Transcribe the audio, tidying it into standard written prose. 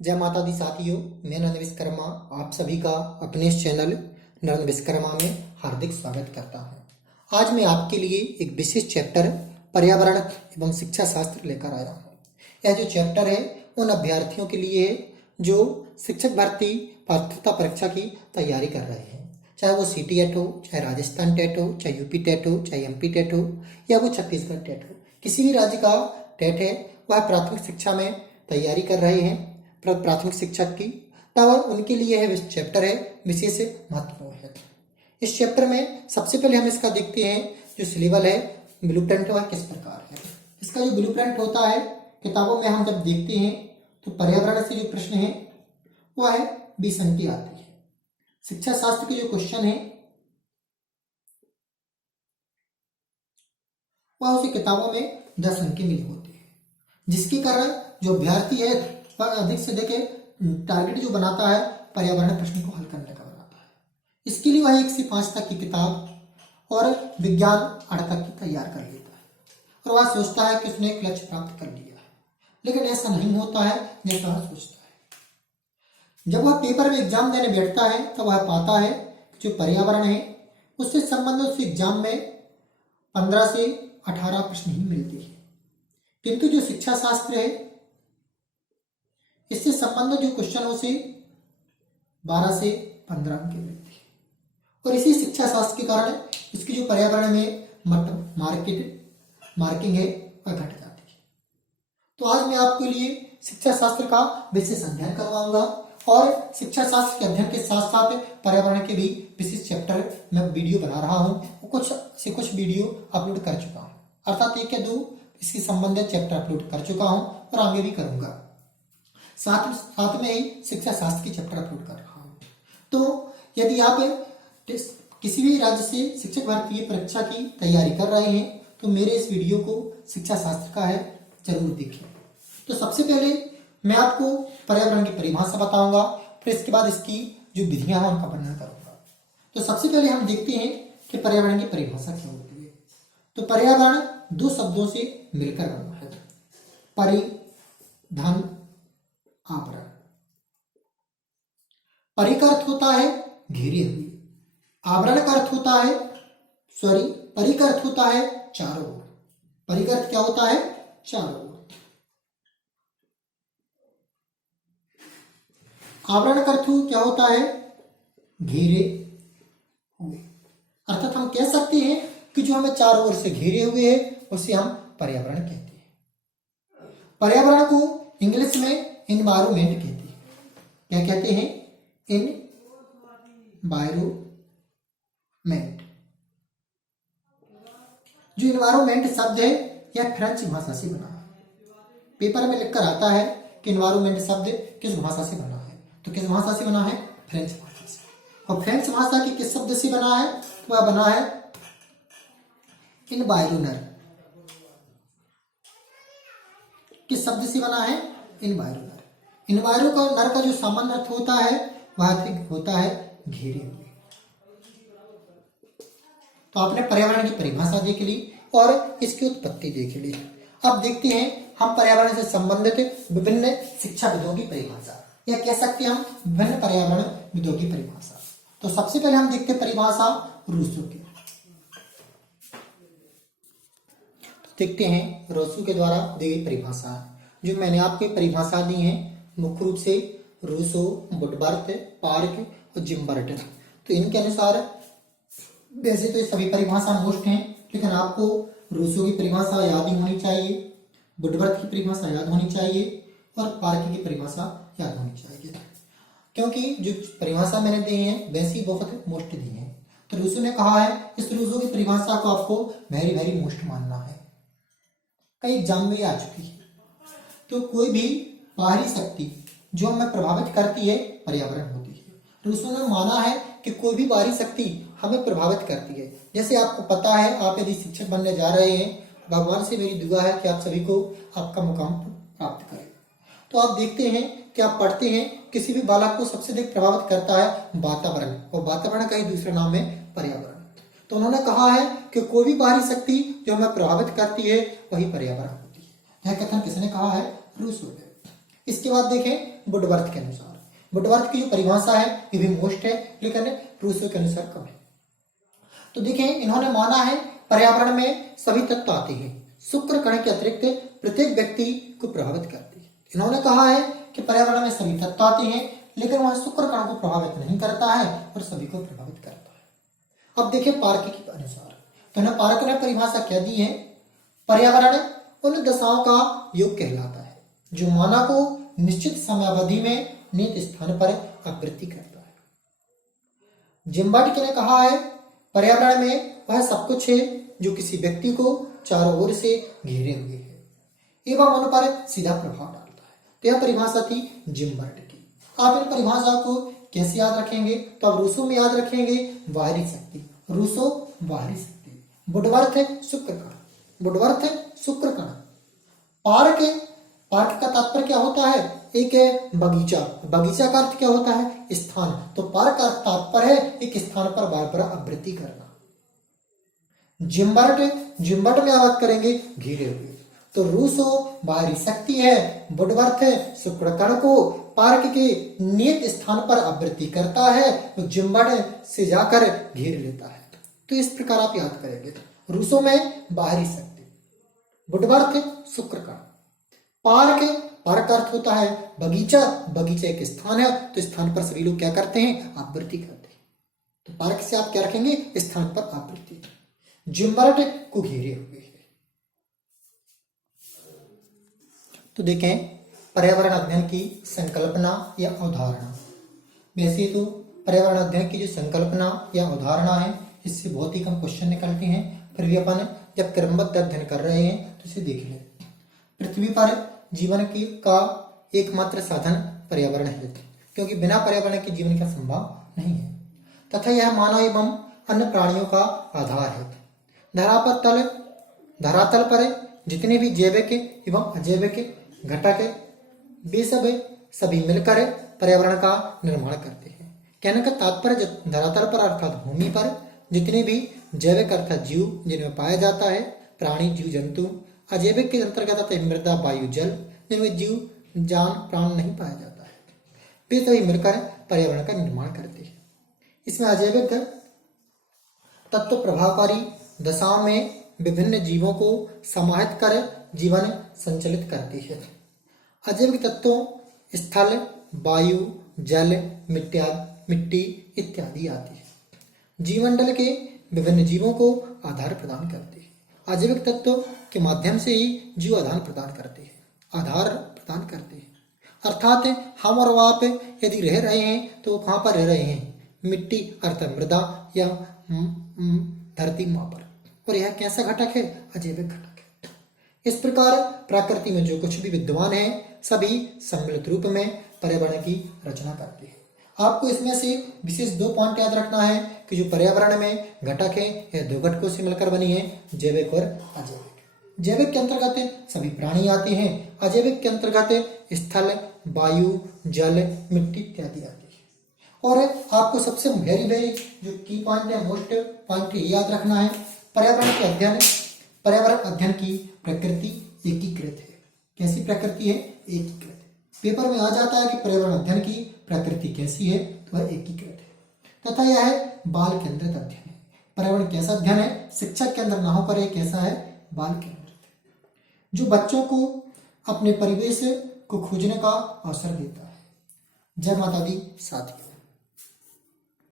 जय माता दी साथियों, मैं नरेंद्र विश्वकर्मा आप सभी का अपने इस चैनल नरेंद्र विश्वकर्मा में हार्दिक स्वागत करता हूं। आज मैं आपके लिए एक विशेष चैप्टर पर्यावरण एवं शिक्षा शास्त्र लेकर आया हूं। यह जो चैप्टर है उन अभ्यर्थियों के लिए है जो शिक्षक भर्ती पात्रता परीक्षा की तैयारी कर रहे हैं, चाहे वो CTET हो, चाहे राजस्थान टेट हो, चाहे यूपी टेट हो, चाहे MP टेट हो या वो छत्तीसगढ़ टेट हो। किसी भी राज्य का टेट है वह प्राथमिक शिक्षा में तैयारी कर रहे हैं प्राथमिक शिक्षक की, तब उनके लिए यह चैप्टर है विशेष महत्वपूर्ण है। इस चैप्टर में सबसे पहले हम इसका देखते हैं जो सिलेबस है, ब्लूप्रिंट वह किस प्रकार है। इसका जो ब्लूप्रिंट होता है किताबों में हम जब देखते हैं तो पर्यावरण से जो प्रश्न है वह है 20 अंक की आती है। शिक्षा शास्त्र के जो क्वेश्चन है वह उसे किताबों में 10 अंक के मिले होते हैं, जिसके कारण जो अभ्यर्थी है वह अधिक से अधिक टारगेट जो बनाता है पर्यावरण प्रश्न को हल करने का बनाता है। इसके लिए वह 1 से 5 तक की किताब और विज्ञान 8 तक की तैयार कर लेता है और वह सोचता है कि उसने एक लक्ष्य प्राप्त कर लिया है, लेकिन ऐसा नहीं होता है जैसा वह सोचता है। जब वह पेपर में एग्जाम देने बैठता है तो वह पाता है कि जो पर्यावरण है उससे संबंधित उस एग्जाम में 15 से 18 प्रश्न ही मिलते हैं, किंतु जो शिक्षा शास्त्र है इससे संबंधित जो क्वेश्चन उसे 12 से 15 अंक मिलते हैं और इसी शिक्षा शास्त्र के कारण इसकी जो पर्यावरण में मार्किंग है वह घट जाती है। तो आज मैं आपके लिए शिक्षा शास्त्र का विशेष अध्ययन करवाऊंगा और शिक्षा शास्त्र के अध्ययन के साथ साथ पर्यावरण के भी विशेष चैप्टर में वीडियो बना रहा हूं। कुछ वीडियो अपलोड कर चुका हूं, अर्थात 1 या 2 इसके संबंधित चैप्टर अपलोड कर चुका हूं और आगे भी करूंगा। साथ में ही शिक्षा शास्त्र की चैप्टर अपलोड कर रहा हूं। तो यदि आप किसी भी राज्य से शिक्षक भर्ती की परीक्षा की तैयारी कर रहे हैं तो मेरे इस वीडियो को शिक्षा शास्त्र का है जरूर देखें। तो सबसे पहले मैं आपको पर्यावरण की परिभाषा बताऊंगा, फिर इसके बाद इसकी जो विधियां हैं उनका वर्णन करूंगा। तो सबसे पहले हम देखते हैं कि पर्यावरण की परिभाषा क्या होती है। तो पर्यावरण 2 शब्दों से मिलकर बना है, परि धन आवरण। परि का अर्थ होता है घेरे हुए, आवरण का अर्थ होता है परि का अर्थ होता है चारों ओर। परि का अर्थ क्या होता है? चारों ओर। आवरण का अर्थ क्या होता है? घेरे हुए। अर्थात हम कह सकते हैं कि जो हमें चारों ओर से घेरे हुए है उसे हम पर्यावरण कहते हैं। पर्यावरण को इंग्लिश में एनवायरमेंट कहते हैं। क्या कहते हैं? एनवायरमेंट। जो एनवायरमेंट शब्द है यह फ्रेंच भाषा से बना है। पेपर में लिखकर आता है कि एनवायरमेंट शब्द किस भाषा से बना है, तो किस भाषा से बना है? फ्रेंच भाषा से। और फ्रेंच भाषा के किस शब्द से बना है? तो वह बना है एनवायरोनर। किस शब्द से बना है? एनवायरोनर। एनवायरो का नर का जो सामान्य अर्थ होता है वह होता है घेरे हुए। तो आपने पर्यावरण की परिभाषा देख ली और इसकी उत्पत्ति देख ली। अब देखते हैं हम पर्यावरण से संबंधित विभिन्न शिक्षा विधों की परिभाषा, या कह सकते हैं हम विभिन्न पर्यावरण विधों की परिभाषा। तो सबसे पहले हम देखते हैं परिभाषा रूसो की। तो देखते हैं रूसो के द्वारा दी गई परिभाषा, जो मैंने आपको परिभाषा दी है मुख्य रूप से रूसो, वुडवर्थ, पार्क और जिम्बर्ट। तो इनके अनुसार वैसे तो ये सभी परिभाषा मोस्ट हैं, लेकिन आपको रूसो की परिभाषा याद ही होनी चाहिए, वुडवर्थ की परिभाषा याद होनी चाहिए और पार्क की परिभाषा याद होनी चाहिए, क्योंकि जो परिभाषा मैंने दी है वैसी बहुत मोस्ट दी है। तो रूसो ने कहा है इस रूसो की परिभाषा को आपको वेरी वेरी मोस्ट मानना है, कई एग्जाम में आ चुकी है। तो कोई भी बाहरी शक्ति जो हमें प्रभावित करती है पर्यावरण होती है। रूसो ने माना है कि कोई भी बाहरी शक्ति हमें प्रभावित करती है। जैसे आपको पता है, आप यदि शिक्षक बनने जा रहे हैं, भगवान से मेरी दुआ है कि आप सभी को आपका मुकाम प्राप्त करें। तो आप देखते हैं कि आप पढ़ते हैं किसी भी बालक को सबसे अधिक प्रभावित करता है वातावरण, और वातावरण का ही दूसरा नाम है पर्यावरण। तो उन्होंने कहा है कि कोई भी बाहरी शक्ति जो हमें प्रभावित करती है वही पर्यावरण होती है। यह कथन किसने कहा है? रूसो ने। इसके बाद देखें वुडवर्थ के अनुसार। वुडवर्थ की जो परिभाषा है ये भी मोस्ट है, लेकिन रूसो के अनुसार कम है। तो देखें इन्होंने माना है पर्यावरण में सभी तत्व आते हैं, शुक्र कण के अतिरिक्त प्रत्येक व्यक्ति को प्रभावित करती है। इन्होंने कहा है कि पर्यावरण में सभी तत्व आते हैं, लेकिन वह शुक्र कण को प्रभावित नहीं करता है और सभी को प्रभावित करता है। अब देखिए पार्क के अनुसार, तो इन्हें पार्क ने परिभाषा क्या दी है, पर्यावरण उन दशाओं का योग कहलाता है जो मानव को निश्चित समयावधि में नियत स्थान पर आवृत्ति करता है। जिम्बार्ड ने कहा है पर्यावरण में वह सब कुछ है जो किसी व्यक्ति को चारों ओर से घेरे हुए है एवं उन पर सीधा प्रभाव डालता है। तो यह परिभाषा थी जिम्बार्ड की। आप इन परिभाषा को कैसे याद रखेंगे, तो आप रूसो में याद रखेंगे बाहरी शक्ति, रूसो बाहरी शक्ति, वुडवर्थ शुक्र कण, वुडवर्थ शुक्र कण, पार्क, पार्क का तात्पर्य क्या होता है, एक है बगीचा, बगीचा का अर्थ क्या होता है स्थान, तो पार्क का तात्पर्य है एक स्थान पर बार बार आवृत्ति करना। जिम्बर्ट, जिम्बर्ट में बात करेंगे घिरे हुए, तो रूसो बाहरी शक्ति है, वुडवर्थ शुक्र कण को पार्क के नियत स्थान पर आवृत्ति करता है, तो जिम्बर्ट से जाकर घेर लेता है। तो इस प्रकार आप याद करेंगे, रूसो में बाहरी शक्ति, वुडवर्थ शुक्र कण, पार्क, पार्क का अर्थ होता है बगीचा, बगीचा एक स्थान है, तो स्थान पर सभी लोग क्या करते हैं आवृत्ति करते हैं। तो पार्क से आप क्या रखेंगे स्थान पर आवृत्ति, जिम्बर्ट को घेरे हुए है। तो देखें पर्यावरण अध्ययन की संकल्पना या अवधारणा। वैसे तो पर्यावरण अध्ययन की जो संकल्पना या अवधारणा है इससे बहुत ही कम क्वेश्चन निकलते हैं, फिर भी अपन जब क्रमबद्ध अध्ययन कर रहे हैं तो इसे देख लें। पृथ्वी पर जीवन की का एकमात्र साधन पर्यावरण है, क्योंकि बिना पर्यावरण के जीवन का संभव नहीं है, तथा यह मानव एवं अन्य प्राणियों का आधार है। धरातल पर जितने भी जैविक एवं अजैविक घटक वे सभी मिलकर पर्यावरण का निर्माण करते हैं। कहने का तात्पर्य धरातल पर अर्थात भूमि पर जितने भी जैविक अर्थात जीव जिनमें पाया जाता है, प्राणी जीव जंतु, अजैविक के अंतर्गत आते हैं मृदा वायु जल जिनमें जीव जान प्राण नहीं पाया जाता है, वे सभी मिलकर पर्यावरण का निर्माण करते हैं। इसमें अजैविक तत्व प्रभावकारी दशाओं में विभिन्न जीवों को समाहित कर जीवन संचालित करती है। अजैविक तत्वों स्थल, वायु, जल, मिट्टी इत्यादि आती है। जीवमंडल के विभिन्न जीवों को आधार प्रदान करती है। अजैविक तत्वों के माध्यम से ही जीव आधार प्रदान करते हैं। अर्थात हम और आप यदि रह रहे हैं तो कहाँ पर रह रहे हैं, मिट्टी अर्थात मृदा या धरती माँ पर, और यह कैसा घटक है अजैविक घटक है। इस प्रकार प्रकृति में जो कुछ भी विद्यमान है सभी सम्मिलित रूप में पर्यावरण की रचना करते हैं। आपको इसमें से विशेष 2 पॉइंट याद रखना है कि जो पर्यावरण में घटक है यह 2 घटकों से मिलकर बनी है, जैविक और अजैविक। जैविक के अंतर्गत सभी प्राणी आते हैं, अजैविक के अंतर्गत स्थल, वायु, जल, मिट्टी इत्यादि आती है। और आपको सबसे वेरी जो की पॉइंट है, मोस्ट पॉइंट ये याद रखना है, पर्यावरण अध्ययन की प्रकृति एकीकृत है। कैसी प्रकृति है, एकीकृत। पेपर में आ जाता है कि पर्यावरण अध्ययन की प्रकृति कैसी है, तो वह एकीकृत है तथा यह है बाल केंद्रित अध्ययन है। पर्यावरण कैसा अध्ययन है, शिक्षक के अंदर ना होकर यह कैसा है, बाल केंद्रित, जो बच्चों को अपने परिवेश को खोजने का अवसर देता है। जय माता दी साथियों।